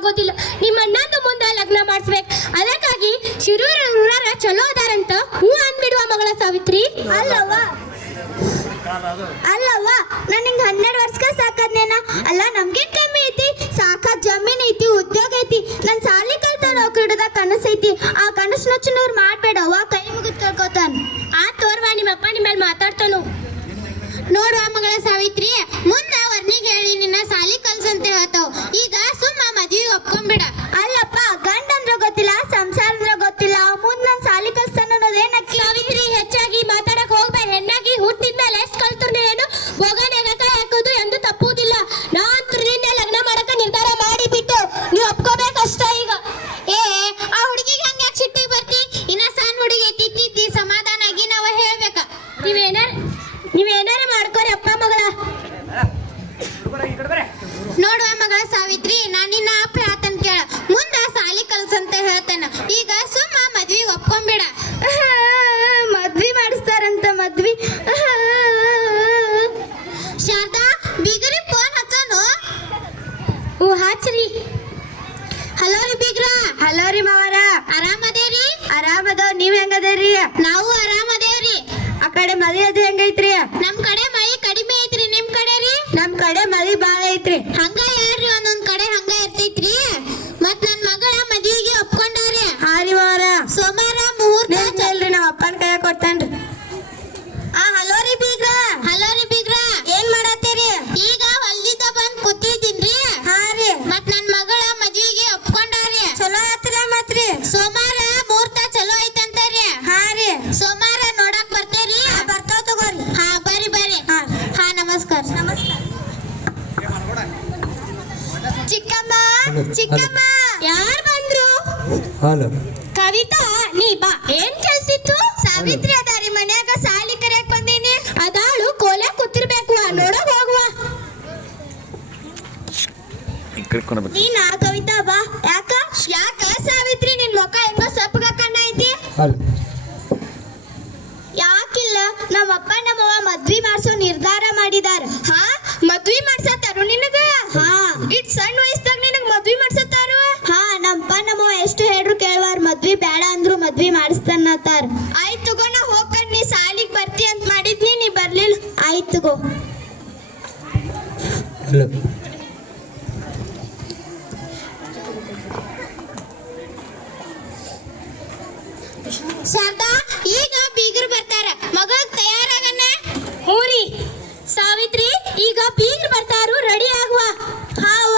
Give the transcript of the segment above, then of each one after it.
ಆಗೋದಿಲ್ಲ ನಿಮ್ಮ ಅಣ್ಣಂದು ಮುಂದೆ ಲಗ್ನ ಮಾಡಿಸ್ಬೇಕು. ಅದಕ್ಕಾಗಿ ಶಿರೂರ ಚಲೋ ಅದಾರಂತ ಹೂ ಅಂದ್ಬಿಡುವ ಮಗಳ ಸಾವಿತ್ರಿ. ಅಲ್ಲವ್ವ. ಅಲ್ಲವ್ವ ನಾನು ಹಿಂಗೆ ಹನ್ನೆರಡು ವರ್ಷಕ್ಕೆ ಸಾಕದ್ನೇನ? ಅಲ್ಲ ನಮ್ಗೇನ್ ಕಮ್ಮಿ ಐತಿ? ಸಾಕಾಗ್ ಜಮೀನ್ ಐತಿ ಉದ್ಯೋಗ ಐತಿ. ನನ್ ಸಾಲಿ ಕಲ್ತ ನೌಕರಿ ಹಿಡ್ದಾಗ ಕನಸು ಐತಿ ಆ ಕನಸು ನಚ್ಚನವ್ರು ಮಾಡ್ಬೇಡವ್ವ ಕೈ ಮುಗಿದ್ ಕೇಳ್ಕೊತಾನ ಆ ತೋರ್ವಾ ನಿಮ್ಮಪ್ಪ ನಿಮ್ಮ ಮೇಲೆ ಮಾತಾಡ್ತಾನು ನೋಡುವ ಮಗಳ ಸಾವಿತ್ರಿ, ಮುಂದ ವರ್ಣಿಗೆ ಹೇಳಿ ನಿನ್ನ ಸಾಲಿ ಕಲ್ಸಂತ ಹೇಳ್ತಾವ್. ಈಗ ಸುಮ್ಮ ಮದ್ವಿ ಒಪ್ಕೊಂಬಿಡ ಅಲ್ಲಪ್ಪ, ಗಂಡ ಆರಾಮದವ್ ನೀವ್ ಹೆಂಗದೇರಿ? ನಾವು ಆರಾಮದೇವ್ರಿ. ಆ ಕಡೆ ಮದುವೆ ಅದು ಹೆಂಗೈತ್ರಿ? ಹಲೋ ಕವಿತಾ ನೀ ಬಾ. ಏನ್ ಕೆಲ್ಸಿತ್ತು ಸಾವಿತ್ರಿ ಅದಾರಿ ಮನ್ಯಾಗ ಸಾಲಿ ಕರೆಯಕ್ ಬಂದೀನಿ. ಅದಾಳು ಕೋಲೆ ಕೂತಿರ್ಬೇಕು ನೋಡ ಹೋಗುವ. ನೀನಾ ಕವಿತಾ ಬಾ. ಯಾಕ? ಯಾಕ ಸಾವಿತ್ರಿ ನಿನ್ ಮುಖ ಹೆಂಗ ಸಪ್ಪಗ ಕಣ್ಣ ಐತಿ? ಹಲೋ. ಯಾಕಿಲ್ಲ? ನಮ್ಮಪ್ಪ ನಮ್ಮವ್ವ ಮದ್ವಿ ಮಾಡ್ಸೋ ನಿರ್ಧಾರ ಮಾಡಿದಾರ. ಹಾ? ಮದ್ವಿ ಮಾಡ್ಸತ್ತಾರು ನಿನಗ ಹಾ. ಇಟ್ ಸಣ್ಣ ವಯಸ್ಸಾಗ ನಿನಗ ಮದ್ವಿ ಮಾಡ್ಸತ್ತಾರು ಮದ್ವಿ ಬೇಡ ಅಂದ್ರು ಮದ್ವಿ ಮಾಡಿಸ್ತಾನತ್ತಾರ ಆಯ್ತು ತಗೋ ನಾ ಹೋಗ್ಕಂಡ್ ನೀ ಸಾಲಿಗ್ ಬರ್ತಿ ಅಂತ ಮಾಡಿದ್ನಿ ನೀ ಬರ್ಲಿಲ್ಲ. ಆಯ್ತು ತಗೋ. ಹಲೋ. ಶಾರದಾ ಈಗ ಬೀಗರು ಬರ್ತಾರ. ಮಗ ತಯಾರಾಗಣ್ಣ ಹೂರಿ. ಸಾವಿತ್ರಿ ಈಗ ಬೀಗ್ರು ಬರ್ತಾರು ರೆಡಿ ಆಗುವ ಹಾವ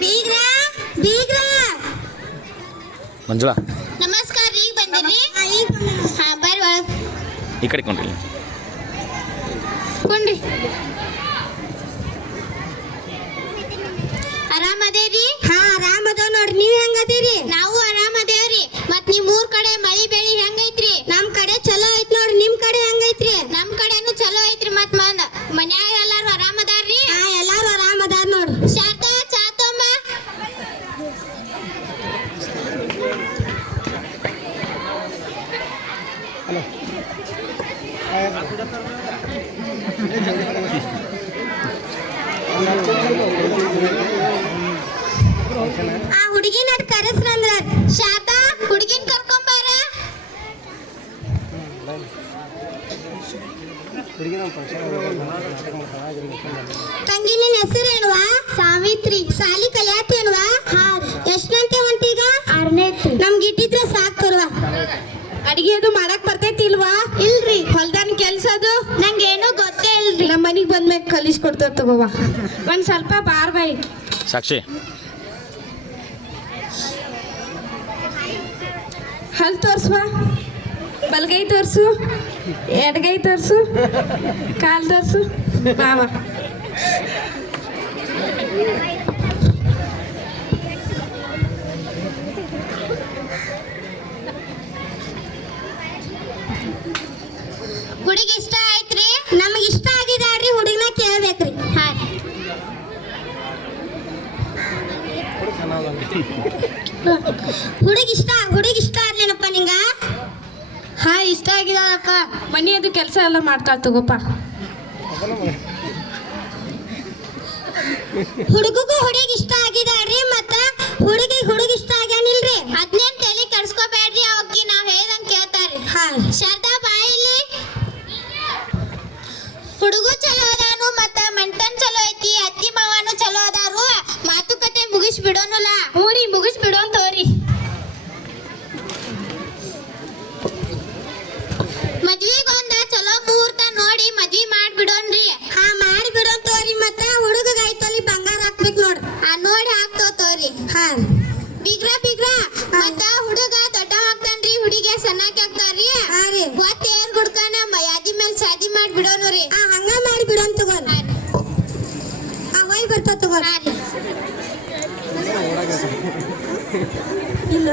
ಬೀಗ್ರ ಬೀಗ್ರ ಮಂಜುಳಾ? ನಮಸ್ಕಾರ ಈಗ ಬಂದಿರಿ? ಹಾ ಬರ್ರಿ ಒಳಗ್ ಈ ಕಡೆ ಕೊಂಡ್ರಿ ಕೊಂಡ್ರಿ. ಆರಾಮದೇರಿ? ಹಾ ಆರಾಮದವ್ ನೋಡ್ರಿ. ನೀವ್ ಹೆಂಗದೀರಿ? ನಾವು ಆರಾಮದೇವ್ರಿ. ಮತ್ ನಿಮ್ ಊರ್ ಕಡೆ ಮಳಿ ಬೆಳಿ ಹೆಂಗೈತ್ರಿ? ನಮ್ ಕಡೆ ಚಲೋ ಐತ್ ನೋಡ್ರಿ. ನಿಮ್ ಕಡೆ ಹೆಂಗೈತ್ರಿ? ನಮ್ ಕಡೆನು ಚಲೋ ಐತ್ರಿ ಮತ್ ಮಂದ ಮನ್ಯಾಗ ಎಲ್ಲಾರು ಆರಾಮದಾರ್ರಿ ಹಾ ಎಲ್ಲಾರು ಆರಾಮದಾರ್ ನೋಡ್ರಿ ಶಾರದಾ ಚಾ ತೊಂಬ ಆ ಹುಡುಗಿ ನಡ್ ಕರೆಸ್ರಂದ್ರ ಶಾರದಾ ಹುಡುಗಿನ ಕರ್ಕೊಂಬಾರ ತಂಗಿ ನಿನ್ ಹೆಸರೇನುವ ಸಾವಿತ್ರಿ. ಸಾಲಿ ಕಲಿಯಾತೇನುವ ಹಾ ಎಷ್ಟಂತೆ ಹೊಂಟೀಗ? ಆರನೇ ನಮ್ಗೆ ಇಟ್ಟಿದ್ರೆ ಸಾಕು ತರುವ. ಅಡಿಗೆ ಅದು ಮಾಡಕ್ ಬಂದ್ಮ್ಯಾಗ ಕಲಿಸ್ ಕೊಡ್ತೇವ ತಗೋವಾ ಒಂದ್ ಸ್ವಲ್ಪ ಬಾರ್ ಬಾಯಿ ಸಾಕ್ಷಿ ಹಲ್ ತೋರ್ಸುವ ಬಲ್ಗೈ ತೋರ್ಸು ಎಡಗೈ ತೋರ್ಸು ಕಾಲ್ ತೋರ್ಸು ಬಾವ ಹುಡುಗಿ ಇಷ್ಟ ಹುಡುಗ ಇಷ್ಟ ಹುಡುಗ ಇಷ್ಟ ಆಗ್ಲೇನಪ್ಪ ನಿಂಗ? ಹಾ ಇಷ್ಟ ಆಗಿದಪ್ಪ ಮನಿ ಅದು ಕೆಲಸ ಎಲ್ಲ ಮಾಡ್ತಾ ತಗೋಪ್ಪ ಹುಡುಗಗೂ ಹುಡುಗ ಇಷ್ಟ ಆಗಿದಾಳ್ರಿ ಮತ್ತ ಹುಡುಗಿ ಹುಡುಗ ಇಷ್ಟ ಆಗ್ಯಾನಿಲ್ರಿ ಅದ್ನೇನ್ ತಲೆ ಕಡ್ಸ್ಕೊಬೇಡ್ರಿ ಅವಕ್ಕಿ ನಾವ್ ಹೇಳ್ದಂಗ್ ಕೇಳ್ತಾರ್ರಿ ಹಾ ಶಾರದಾ ಬಾಯಿಲಿ ಹುಡುಗ ಚಲೋ ಅದಾನು ಮತ್ತ ಮಂಟನ್ ಚಲೋ ಐತಿ ಅತ್ತಿ ಮಾವನು ಚಲೋ ಅದಾರು ಮಾತುಕತೆ ಮುಗಿಸ್ ಬಿಡೋನುಲ್ಲ ಹ್ಞೂ ರೀ ಮುಗಿಸ್ ಬಿಡೋನ್ ತಗೋರಿ ಮದ್ವಿಗೊಂದ ಚಲೋ ಮುಹೂರ್ತ ನೋಡಿ ಮದ್ವಿ ಮಾಡ್ಬಿಡೋನ್ರಿ ಹಾ ಮಾಡಿ ಬಿಡೋಂತವ್ರಿ ಮತ್ತ ಹುಡುಗಗ ಐತಲ್ಲಿ ಬಂಗಾರ ಹಾಕ್ಬೇಕು ನೋಡ್ ಆ ನೋಡಿ ಹಾಕ್ತೋ ತೋರಿ ಹಾ ಬಿಗ್ರ ಬಿಗ್ರ. ಮತ್ತ ಹುಡುಗ ದೊಡ್ಡ ಆಗ್ತಾನ್ರಿ ಹುಡುಗಿ ಸಣ್ಣಕ್ಕೆ ಆಗ್ತಾರ್ರಿ ಗೊತ್ತ ಏನ್ ಗುಡ್ಕನ ಯಾದಿ ಮೇಲೆ ಶಾದಿ ಬಿಡೋಣ ರೀ. ಹಂಗ ಮಾಡಿ ಬಿಡೋಣ ತಗೋರಿ ಆ ಹೋಯ್ ಬರ್ತಾ ತಗೋರಿ ಇಲ್ಲ.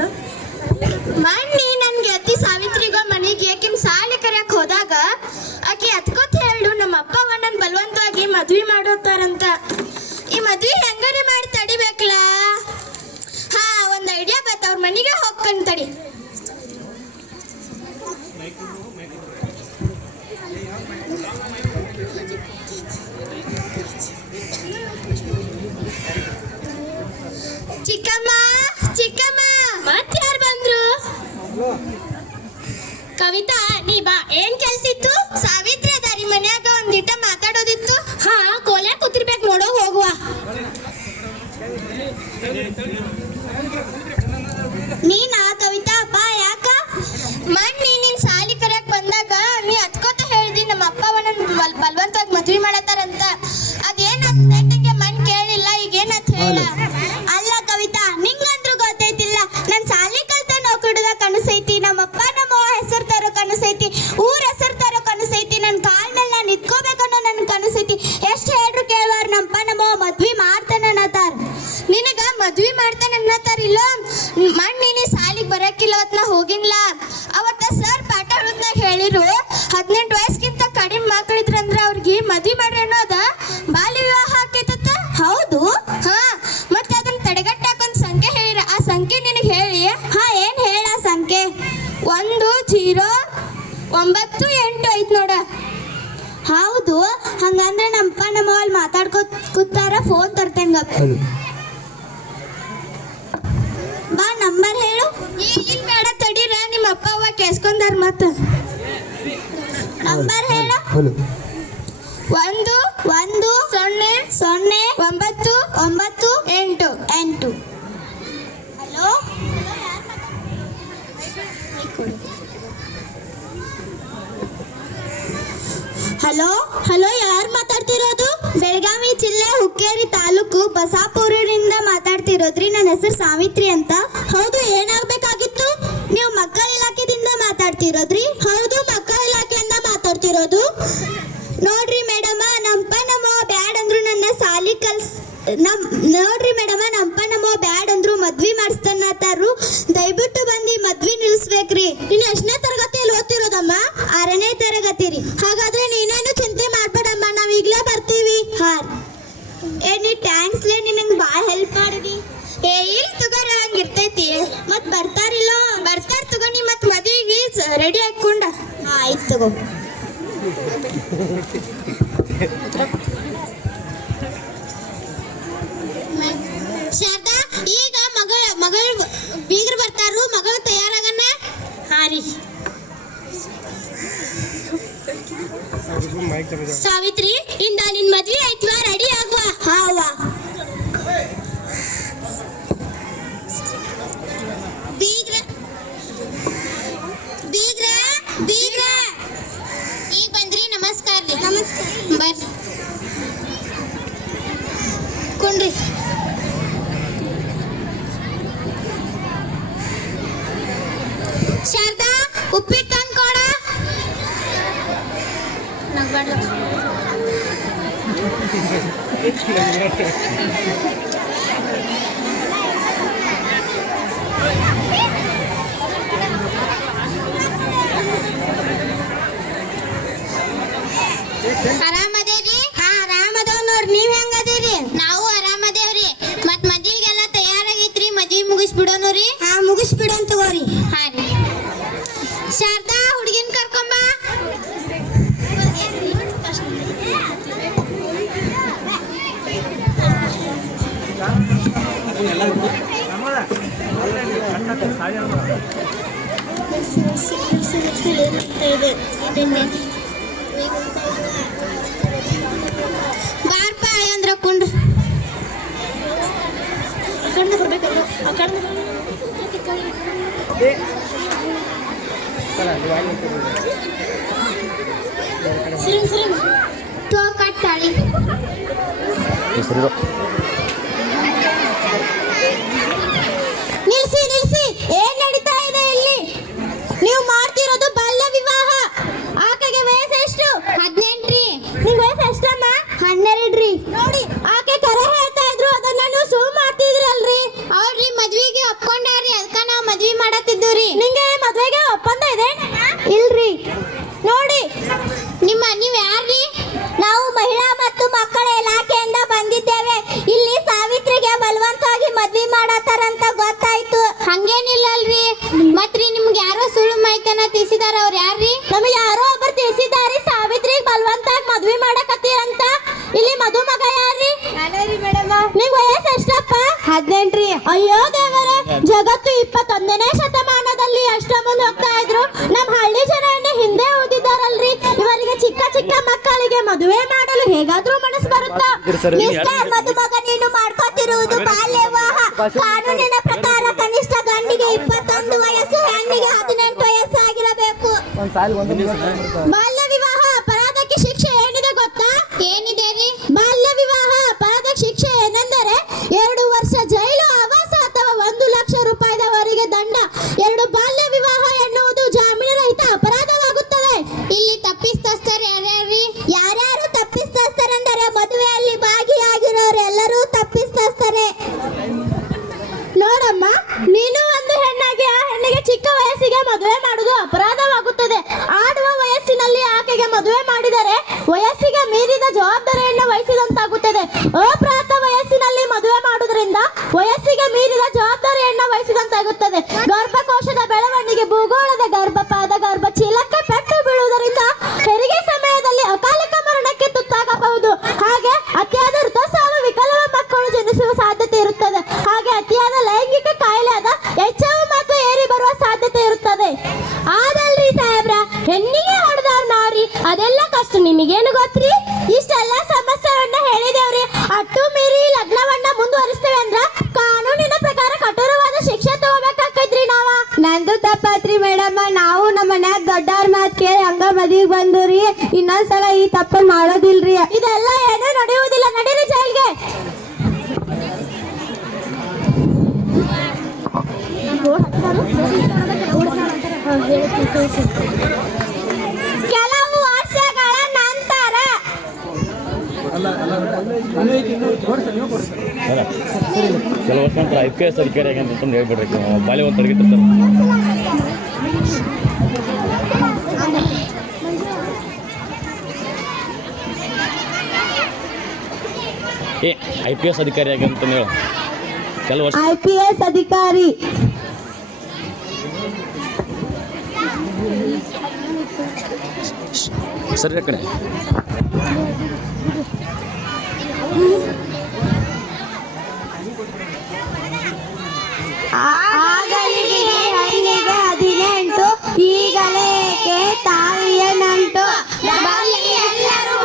ಮಣ್ಣಿ ನನ್ ಗೆಳತಿ ಸಾವಿತ್ರಿಗ ಮನೆಗೆ ಆಕಿನ್ ಸಾಲಿ ಕರೆಯಕ್ ಹೋದಾಗ ಆಕಿ ಅತ್ಕೋತ್ ಹೇಳು ನಮ್ಮ ಅಪ್ಪ ನನ್ ಬಲವಂತವಾಗಿ ಮದ್ವಿ ಮಾಡೋತಾರಂತ. ಈ ಮದ್ವಿ ಹೆಂಗರಿ ಮಾಡಿ ತಡಿಬೇಕಲ್ಲ ಮನಿಗೆ ಹೋಗ್ಕೊಂತಡಿ. ಚಿಕ್ಕಮ್ಮ ಚಿಕ್ಕಮ್ಮ ಮತ್ ಯಾರು ಬಂದ್ರು? ಕವಿತಾ, ನೀ ಬಾ. ಏನ್ ಕೆಲ್ಸಿತ್ತು ಸಾವಿತ್ರಿ ಅದಾರಿ ಮನ್ಯಾಗ ಒಂದಿಟ ಮಾತಾಡೋದಿತ್ತು. ಹಾ, ಕೋಲ್ಯಾಗ ಕೂತಿರ್ಬೇಕು ನೋಡೋ, ಹೋಗುವ. ನೀನಾ ಕವಿತಾ ಬಾ ಯಾಕ? ಮಣ್ಣಿ ಸಂಖ್ಯೆ ನಿನಗೆ ಹೇಳಿ. ಹಾ ಏನ್ ಹೇಳ ಸಂಖ್ಯೆ? ಒಂದು ಜೀರೋ ಒಂಬತ್ತು ಎಂಟು ಐತ್ ನೋಡ. ಹೌದು ಹಂಗಂದ್ರೆ ನಮ್ಮಪ್ಪ ನಮ್ಮ ಅಲ್ಲಿ ಮಾತಾಡ್ಕೋ ಕೂತಾರ ಫೋನ್ ತರ್ತೇನೆ ಬಾ ನಂಬರ್ ಹೇಳು. ಬೇಡ ತಡೀರ ನಿಮ್ಮ ಅಪ್ಪ ಅವ್ವ ಕೇಸ್ಕೊಂಡಾರ ಮತ್ತ ನಂಬರ್ ಹೇಳು. ಒಂದು ಒಂದು ಸೊನ್ನೆ ಸೊನ್ನೆ ಒಂಬತ್ತು ಒಂಬತ್ತು ಸಾವಿತ್ರಿ ಅಂತ? ಹೌದು, ಏನಾಗಬೇಕಾಗಿತ್ತು? ನೀವು ಮಕ್ಕಳ ಇಲಾಖೆದಿಂದ ಮಾತಾಡ್ತಿರೋದ್ರಿ? ಹೌದು, ಮಕ್ಕಳ ಇಲಾಖೆಯಿಂದ ಮಾತಾಡ್ತಿರೋದು? ನೋಡ್ರಿ ಮೇಡಮ ನಮ್ಮಪ್ಪ ನಮ್ಮ ಬ್ಯಾಡ್ ಅಂದ್ರು ನನ್ನ ಸಾಲಿ ಕಲ್ಸ್ ನಮ್ ನೋಡ್ರಿ ಮೇಡಮ ನಮ್ಮಪ್ಪ ನಮ್ಮ ಬ್ಯಾಡ್ ಅಂದ್ರು ಮದ್ವಿ ಮಾಡಿಸ್ತಾರು ದಯವಿಟ್ಟು ಬಂದು ಮದ್ವಿ ನಿಲ್ಸ್ಬೇಕ್ರಿ ನೀನು ಎಷ್ಟನೇ ತರಗತಿಯಲ್ಲಿ ಓದ್ತಿರೋದಮ್ಮ ಆರನೇ ತರಗತಿ ರೀ ಹಾಗಾದ್ರೆ ನೀನೇನು ಚಿಂತೆ ಮಾಡ್ಬೇಡಮ್ಮ ನಾವ್ ಈಗ್ಲೇ ಬರ್ತೀವಿ ಹಾ ಏ ನೀ ಟ್ಯಾಂಕ್ಸ್ ಲೇ ನಿನಗೆ ಭಾಳ ಹೆಲ್ಪ್ ಮಾಡಿದಿ ಏ ಇಲ್ಲಿ ತಗೋರ ಹಂಗಿರ್ತೈತಿ ಮತ್ ಬರ್ತಾರಿಲ್ಲ ಬರ್ತಾರ ತಗೋ ನೀ ಮತ್ ಮದ್ವಿಗೆ ರೆಡಿ ಹಾಕೊಂಡ ಆಯ್ತು ತಗೋ ಶಾರದಾ ಈಗ ಮಗಳ ಮಗಳ ಬೀಗರು ಬರ್ತಾರು, ಮಗಳು ತಯಾರಾಗಣ? ಹಾರಿ ಸಾವಿತ್ರಿ, ಇಂದ ನಿನ್ ಮದ್ವೆ ಆಯ್ತವಾ ರೆಡಿ ಆಗುವ? ಹಾವ ಬೀಗ್ರ ಬೀಗ್ರ ಬೀಗ್ರ. ಈಗ ಬಂದ್ರಿ ನಮಸ್ಕಾರ ರೀ. ನಮಸ್ಕಾರ. ಬರ್ರಿ. ಕುಣ್ರಿ ಆರಾಮದೇರಿ ಹಾ ಆರಾಮದೇವ್ ನೋಡ್ರಿ ನೀವ್ ಹೆಂಗದೇರಿ ನಾವು ಆರಾಮದೇವ್ರಿ ಮತ್ ಮದ್ವಿಗೆಲ್ಲ ತಯಾರಾಗೈತ್ರಿ ಮದ್ವಿ ಮುಗಿಸ್ಬಿಡೋನುರಿ ಹಾ ಮುಗಿಸ್ಬಿಡೋನ್ ತಗೋರಿ ಹಾ ರೀ ಶಾರದಾ ಹುಡುಗಿನ್ ಕರ್ಕೊಂಬ ಇದೆ ಬಾರ್ಪ ಅಂದ್ರ ಕುಂಡ್ರ. ಕಣ್ಣು ಬರ್ಬೇಕಲ್ವ ಕಣ್ಣು ಸಿರಿಂಗ್ ಸಿರಿಂಗ್ ತೋ ಶತ್ರು ಮನಸ್ಸು ಬರುತ್ತಾ? ಮಿಸ್ಟರ್ ಮದುಮಗ ನೀನು ಮಾಡ್ಕೋತಿರುವುದು ಬಾಲ್ಯವಾಹ ಕಾನೂನಿನ ಪ್ರಕಾರ ಕನಿಷ್ಠ ಗಂಡಿಗೆ ಇಪ್ಪತ್ತೊಂದು ವಯಸ್ಸು ಹೆಣ್ಣಿಗೆ ಹದಿನೆಂಟು ವಯಸ್ಸು ಆಗಿರಬೇಕು ಬಾಲ್ಯ ತಪ್ಪಾತ್ರಿ ಮೇಡಮ್ ನಾವು ನಮ್ಮ ಮನ್ಯಾಗ ದೊಡ್ಡವ್ರ ಮಾತ್ ಕೇಳಿ ಹಂಗ ಮದಿಗೆ ಬಂದ್ರಿ. ಇನ್ನೊಂದ್ಸಲ ಈ ತಪ್ಪ ಮಾಡೋದಿಲ್ರಿ. ಇದೆಲ್ಲ ಏನೇ ನಡೆಯುವುದಿಲ್ಲ, ನಡೀರಿ ಜೈಲ್ಗೆ. ಕೆಲವು ವರ್ಷ ನಂತರ ಐ ಪಿ ಎಸ್ ಅಧಿಕಾರಿ ಆಗಂತಂದು ಹೇಳ್ಬಿಡ್ರಿ. ಬಾಲಿ ಒಂದು ತೊಡಗಿತ್ತು ಸರ್. ಏ ಐ ಪಿ ಎಸ್ ಅಧಿಕಾರಿ ಆಗಂತಂದು ಹೇಳು ಕೆಲವು ವರ್ಷ ಐ ಪಿ ಎಸ್ ಅಧಿಕಾರಿ. ಸರಿ ಕಡೆ ಆಗಲಿಗೆ ಹದಿನೆಂಟು, ಈಗಲೇ ತಾಯಿಯ ನಂಟು ಎಲ್ಲರೂ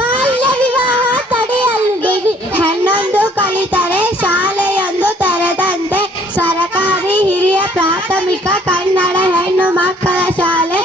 ಬಾಲ್ಯ ವಿವಾಹ ತಡೆಯಲು ಕಲಿತರೆ, ಶಾಲೆಯೊಂದು ತೆರೆದಂತೆ. ಸರಕಾರಿ ಹಿರಿಯ ಪ್ರಾಥಮಿಕ ಕನ್ನಡ ಹೆಣ್ಣು ಮಕ್ಕಳ ಶಾಲೆ